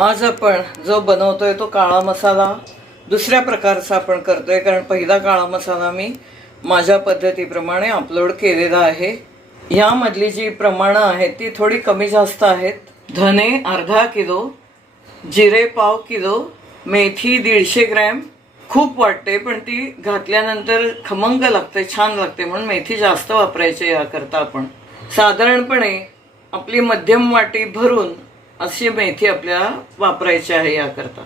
आज आपण जो बनवतोय तो काळा मसाला दुसऱ्या प्रकारचा आपण करतोय कारण पहिला काळा मसाला मी माझ्या पद्धतीप्रमाणे अपलोड केलेला आहे. यामधली जी प्रमाणं आहेत ती थोडी कमी जास्त आहेत. धने अर्धा किलो जिरे पाव किलो मेथी दीडशे ग्रॅम खूप वाटते पण ती घातल्यानंतर खमंग लागते छान लागते म्हणून मेथी जास्त वापरायची याकरता आपण. साधारणपणे आपली मध्यम वाटी भरून अशी मेथी आपल्याला वापरायची आहे याकरता.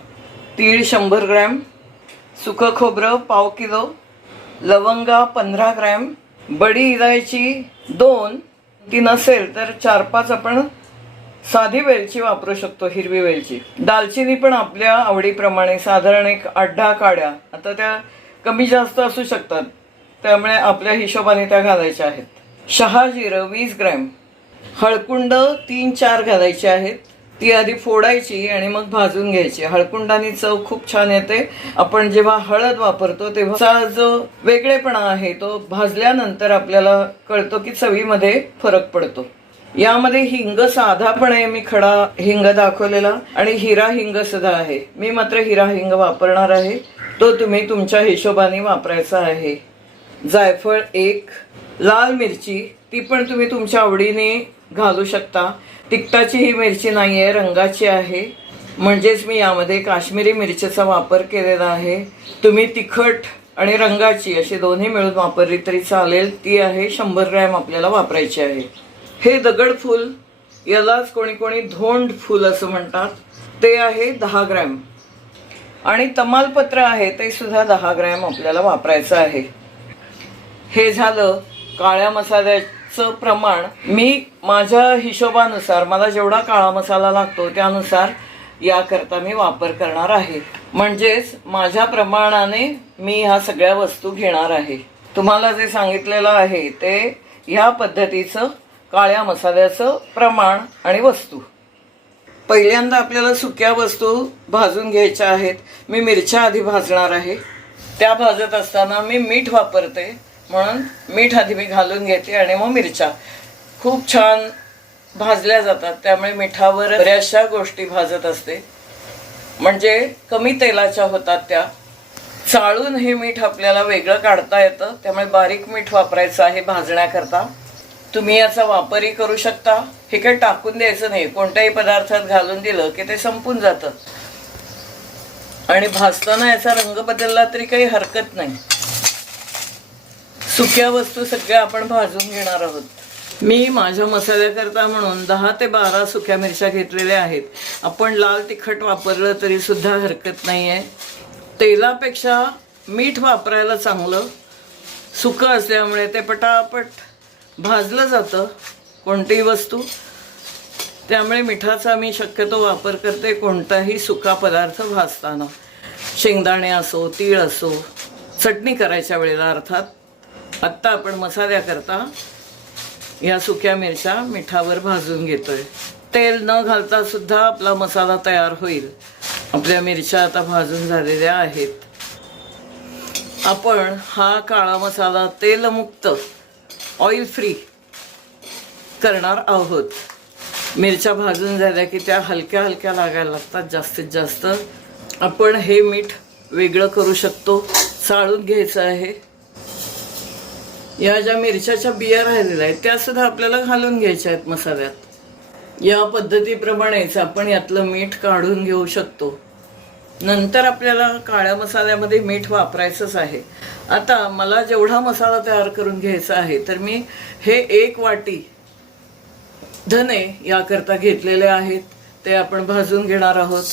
तीळ शंभर ग्रॅम सुकं खोबरं पाव किलो लवंगा पंधरा ग्रॅम बडी इलायची दोन ती नसेल तर चार पाच आपण साधी वेलची वापरू शकतो हिरवी वेलची. दालचिनी पण आपल्या आवडीप्रमाणे साधारण एक आठ दहा काड्या आता त्या कमी जास्त असू शकतात त्यामुळे आपल्या हिशोबाने त्या घालायच्या आहेत. शहाजिरं वीस ग्रॅम हळकुंड तीन चार घालायचे आहेत ती आधी फोडायची आणि मग भाजून घ्यायची. हळकुंडानी चव खूप छान येते. आपण जेव्हा हळद वापरतो तेव्हा जो वेगळेपणा आहे तो भाजल्यानंतर आपल्याला कळतो की चवीमध्ये फरक पडतो. यामध्ये हिंग साधा पण आहे मी खडा हिंग दाखवलेला आणि हिरा हिंग सुद्धा आहे. मी मात्र हिरा हिंग वापरणार आहे. तो तुम्ही तुमच्या हिशोबाने वापरायचा आहे. जायफळ एक लाल मिरची ती पण तुम्ही तुमच्या आवडीने घालू शकता. तिखटाची ही मिरची नाही आहे रंगाची आहे. म्हणजेच मी यामध्ये काश्मीरी मिरचीचा वापर केलेला आहे. तुम्ही तिखट आणि रंगाची अशी दोन्ही मिळून वापरली तरी चालेल. ती आहे शंभर ग्रॅम आपल्याला वापरायची आहे. हे दगड फूल यालाच कोणी कोणी धोंड फूल असं म्हणतात. ते आहे दहा ग्रॅम. आणि तमालपत्र आहे ते सुद्धा दहा ग्रॅम आपल्याला वापरायचं आहे. हे झालं काळ्या मसाल्या मसाल्याचं प्रमाण मी माझ्या हिशोबानुसार मला जेवढा काळा मसाला लागतो त्यानुसार याकरता मी वापर करणार आहे. म्हणजेच माझ्या प्रमाणाने मी ह्या सगळ्या वस्तू घेणार आहे. तुम्हाला जे सांगितलेलं आहे ते ह्या पद्धतीचं काळ्या मसाल्याचं प्रमाण आणि वस्तू. पहिल्यांदा आपल्याला सुक्या वस्तू भाजून घ्यायच्या आहेत. मी मिरच्या आधी भाजणार आहे. त्या भाजत असताना मी मीठ वापरते. म्हणून मीठ आधी मी घालून घेते आणि मग मिरच्या. खूप छान भाजल्या जातात त्यामुळे मिठावर बऱ्याचशा गोष्टी भाजत असते. म्हणजे कमी तेलाच्या होतात त्या. चाळून हे मीठ आपल्याला वेगळं काढता येतं त्यामुळे बारीक मीठ वापरायचं आहे भाजण्याकरता. तुम्ही याचा वापरही करू शकता. हे काही टाकून द्यायचं नाही कोणत्याही पदार्थात घालून दिलं की ते संपून जातं. आणि भाजताना याचा रंग बदलला तरी काही हरकत नाही. सुक्या वस्तू सगळ्या आपण भाजून घेणार आहोत. मी माझ्या मसाल्याकरता म्हणून दहा ते बारा सुक्या मिरच्या घेतलेल्या आहेत. आपण लाल तिखट वापरलं तरी सुद्धा हरकत नाही आहे तेलापेक्षा मीठ वापरायला चांगलं. सुकं असल्यामुळे ते पटापट भाजलं जातं कोणतीही वस्तू. त्यामुळे मिठाचा मी शक्यतो वापर करते कोणताही सुका पदार्थ भाजताना. शेंगदाणे असो तीळ असो चटणी करायच्या वेळेला अर्थात आत्ता आपण मसाल्याकरता या सुक्या मिरच्या मिठावर भाजून घेतोय. तेल न घालता सुद्धा आपला मसाला तयार होईल. आपल्या मिरच्या आता भाजून झालेल्या आहेत. आपण हा काळा मसाला तेलमुक्त ऑइल फ्री करणार आहोत. मिरच्या भाजून झाल्या की त्या हलक्या हलक्या लागायला लागतात जास्तीत जास्त. आपण हे मीठ वेगळं करू शकतो. चाळून घ्यायचं आहे. या ज्या मिरच्याच्या बिया राहिलेल्या आहेत त्या सुद्धा आपल्याला घालून घ्यायच्या आहेत मसाल्यात. या पद्धतीप्रमाणेच आपण यातलं मीठ काढून घेऊ शकतो. नंतर आपल्याला काळ्या मसाल्यामध्ये मीठ वापरायचंच आहे. आता मला जेवढा मसाला तयार करून घ्यायचा आहे तर मी हे एक वाटी धने याकरता घेतलेले आहेत. ते आपण भाजून घेणार आहोत.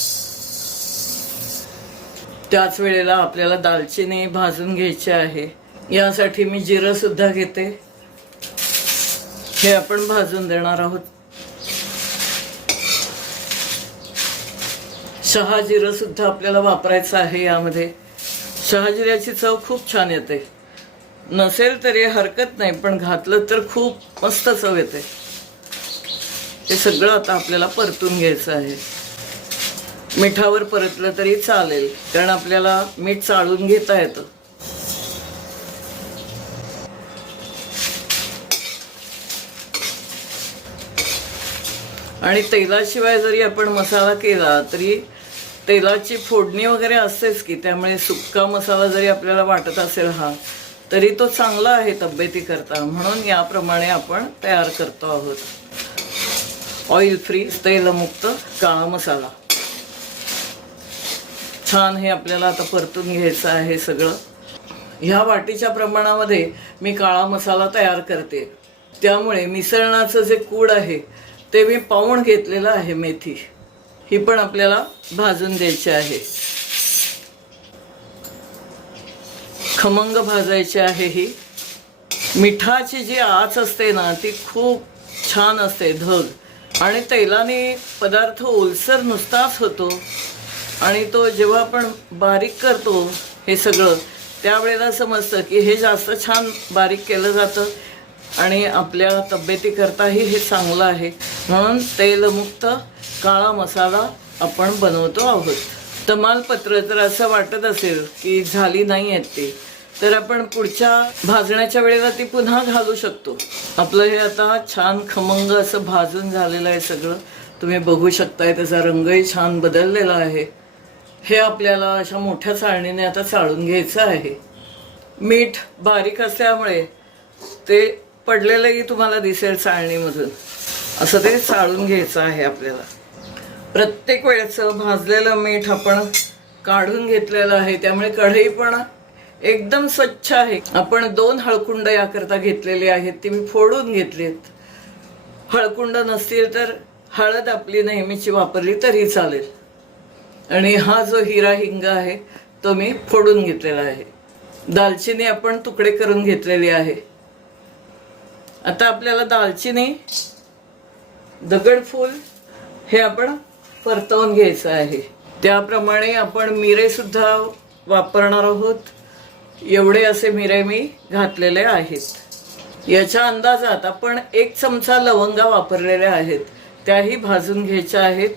त्याच वेळेला आपल्याला दालचिनी भाजून घ्यायची आहे. यासाठी मी जिरं सुद्धा घेते. हे आपण भाजून देणार आहोत. शहाजिरं सुद्धा आपल्याला वापरायचं आहे यामध्ये. शहाजिऱ्याची चव खूप छान येते. नसेल तरी हरकत नाही पण घातलं तर खूप मस्त चव येते. हे सगळं आता आपल्याला परतून घ्यायचं आहे. मिठावर परतलं तरी चालेल कारण आपल्याला मीठ चाळून घेता येतं. आणि तेलाशिवाय जरी आपण मसाला केला तरी तेलाची फोडणी वगैरे असतेच की त्यामुळे सुक्का मसाला जरी आपल्याला वाटत असेल हा तरी तो चांगला आहे तब्येतीकरता. म्हणून याप्रमाणे आपण तयार करतो आहोत. ऑइल फ्री तेलमुक्त काळा मसाला. छान हे आपल्याला आता परतून घ्यायचं आहे सगळं. ह्या वाटीच्या प्रमाणामध्ये मी काळा मसाला तयार करते. त्यामुळे मिसळणाचं जे कूड आहे ते मी पाहून घेतलेलं आहे मेथी. ही पण आपल्याला भाजून द्यायची आहे. खमंग भाजायची आहे ही. मिठाची जी आच असते ना ती खूप छान असते धग. आणि तेलाने पदार्थ ओलसर नुसताच होतो. आणि तो जेव्हा आपण बारीक करतो हे सगळं त्यावेळेला समजतं की हे जास्त छान बारीक केलं जातं. आणि आपल्या तब्येतीकरताही हे चांगलं आहे. म्हणून तेलमुक्त काळा मसाला आपण बनवतो आहोत. तमालपत्र जर असं वाटत असेल की झाली नाही आहेत ती तर आपण पुढच्या भाजण्याच्या वेळेला ती पुन्हा घालू शकतो. आपलं हे आता छान खमंग असं भाजून झालेलं आहे सगळं. तुम्ही बघू शकताय त्याचा रंगही छान बदललेला आहे. हे आपल्याला अशा मोठ्या चाळणीने आता चाळून घ्यायचं आहे. मीठ बारीक असल्यामुळे ते पडलेलंही तुम्हाला दिसेल चाळणीमधून असं ते चाळून घ्यायचं आहे आपल्याला. प्रत्येक वेळेचं भाजलेलं मीठ आपण काढून घेतलेलं आहे. त्यामुळे कढई पण एकदम स्वच्छ आहे. आपण दोन हळकुंड याकरता घेतलेली आहेत. ती मी फोडून घेतलीत. हळकुंड नसतील तर हळद आपली नेहमीची वापरली तरी चालेल. आणि हा जो हिरा हिंग आहे तो मी फोडून घेतलेला आहे. दालचिनी आपण तुकडे करून घेतलेली आहे. आता आपल्याला दालचिनी दगडफूल हे आपण परतवून घ्यायचं आहे. त्याप्रमाणे आपण मिरेसुद्धा वापरणार आहोत. एवढे असे मिरे मी घातलेले आहेत. याच्या अंदाजात आपण एक चमचा लवंगा वापरलेल्या आहेत. त्याही भाजून घ्यायच्या आहेत.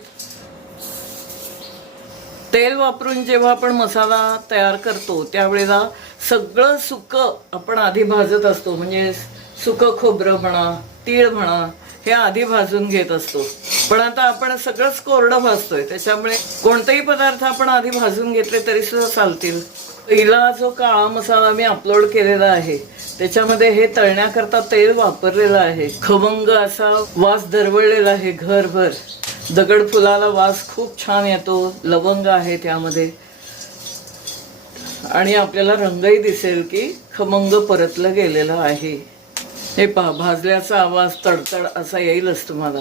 तेल वापरून जेव्हा आपण मसाला तयार करतो त्यावेळेला सगळं सुकं आपण आधी भाजत असतो. म्हणजे सुकं खोबरं म्हणा तीळ म्हणा हे आधी भाजून घेत असतो. पण आता आपण सगळंच कोरडं भाजतोय. त्याच्यामुळे कोणतेही पदार्थ आपण आधी भाजून घेतले तरी सुद्धा चालतील. पहिला जो काळा मसाला मी अपलोड केलेला आहे त्याच्यामध्ये हे तळण्याकरता तेल वापरलेलं आहे. खमंग असा वास दरवळलेला आहे घरभर. दगड फुलाला वास खूप छान येतो. लवंग आहे त्यामध्ये. आणि आपल्याला रंगही दिसेल की खमंग परतलं गेलेलं आहे. हे पहा भाजल्याचा आवाज तडतड असा येईलच तुम्हाला.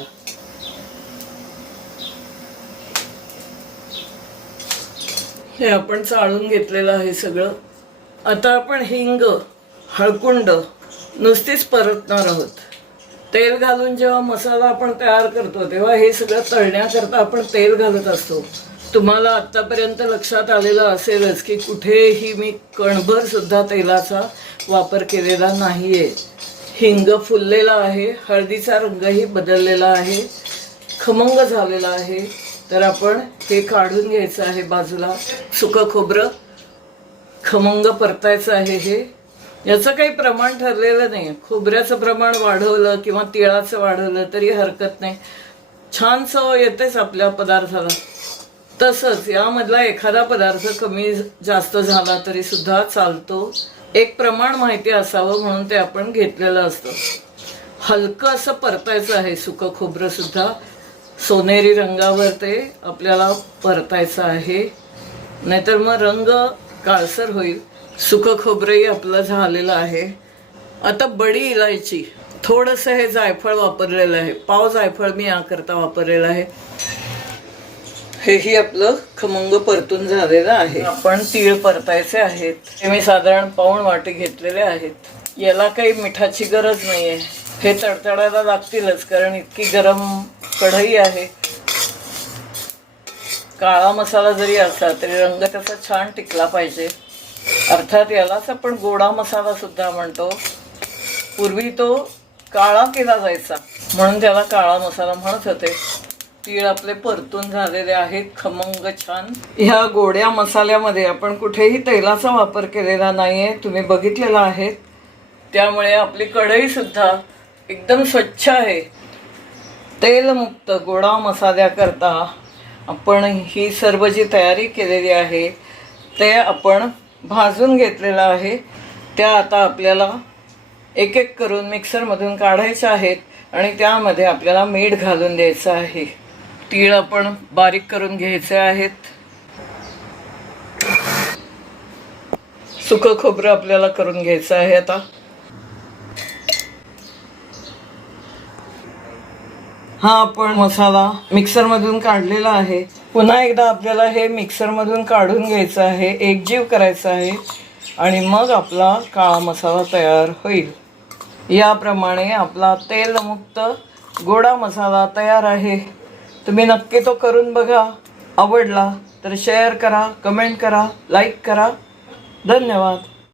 हे आपण चाळून घेतलेलं आहे सगळं. आता आपण हिंग हळकुंड नुसतीच परतणार आहोत. तेल घालून जेव्हा मसाला आपण तयार करतो तेव्हा हे सगळं तळण्याकरता आपण तेल घालत असतो. तुम्हाला आत्तापर्यंत लक्षात आलेलं असेलच की कुठेही मी कणभर सुद्धा तेलाचा वापर केलेला नाहीये. हिंग फुललेला आहे हळदीचा रंगही बदललेला आहे खमंग झालेला आहे. तर आपण हे काढून घ्यायचं आहे बाजूला. सुकं खोबरं. खमंग परतायचं आहे हे. याचं काही प्रमाण ठरलेलं नाही. खोबऱ्याचं प्रमाण वाढवलं किंवा तिळाचं वाढवलं तरी हरकत नाही. छान चव येतेच आपल्या पदार्थाला. तसंच यामधला एखादा पदार्थ कमी जास्त झाला तरी सुद्धा चालतो. एक प्रमाण माहिती असावं म्हणून ते आपण घेतलेलं असतं. हलकं असं परतायचं आहे सुकं खोबरं सुद्धा. सोनेरी रंगावर ते आपल्याला परतायचं आहे. नाहीतर मग रंग काळसर होईल. सुकं खोबरंही आपलं झालेलं आहे. आता बडी इलायची. थोडंसं हे जायफळ वापरलेलं आहे. पाव जायफळ मी याकरता वापरलेलं आहे. हेही आपलं खमंग परतून झालेलं आहे. आपण तीळ परतायचे आहेत. हे मी साधारण पाऊण वाटी घेतलेले आहेत. याला काही मिठाची गरज नाहीये. हे तडतडायला लागतीलच कारण इतकी गरम कढई आहे. काळा मसाला जरी असला तरी रंग त्याचा छान टिकला पाहिजे. अर्थात यालाच आपण गोडा मसाला सुद्धा म्हणतो. पूर्वी तो काळा केला जायचा म्हणून त्याला काळा मसाला म्हणत होते. तीळ आपले परतून झालेले आहेत. खमंग छान. ह्या गोड्या मसाल्यामध्ये आपण कुठेही तेलाचा वापर केलेला नाहीये. तुम्ही बघितलेला आहे. त्यामुळे आपली कढई सुद्धा एकदम स्वच्छ आहे. तेलमुक्त गोडा मसाल्याकरता आपण ही सर्व जी तयारी केलेली आहे ते आपण भाजून घेतलेलं आहे. त्या आता आपल्याला एक एक करून मिक्सरमधून काढायच्या आहेत आणि त्यामध्ये आपल्याला मीठ घालून द्यायचं आहे. तीळ आपण बारीक करून घ्यायचे आहेत. सुकं खोबरं आपल्याला करून घ्यायचं आहे आता. हा आपण मसाला मिक्सरमधून काढलेला आहे. पुन्हा एकदा आपल्याला हे मिक्सरमधून काढून घ्यायचं आहे. एकजीव करायचं आहे आणि मग आपला काळा मसाला तयार होईल. याप्रमाणे आपला तेलमुक्त गोडा मसाला तयार आहे. तुम्ही नक्की तो करून बघा. आवडला तर शेअर करा कमेंट करा लाईक करा. धन्यवाद.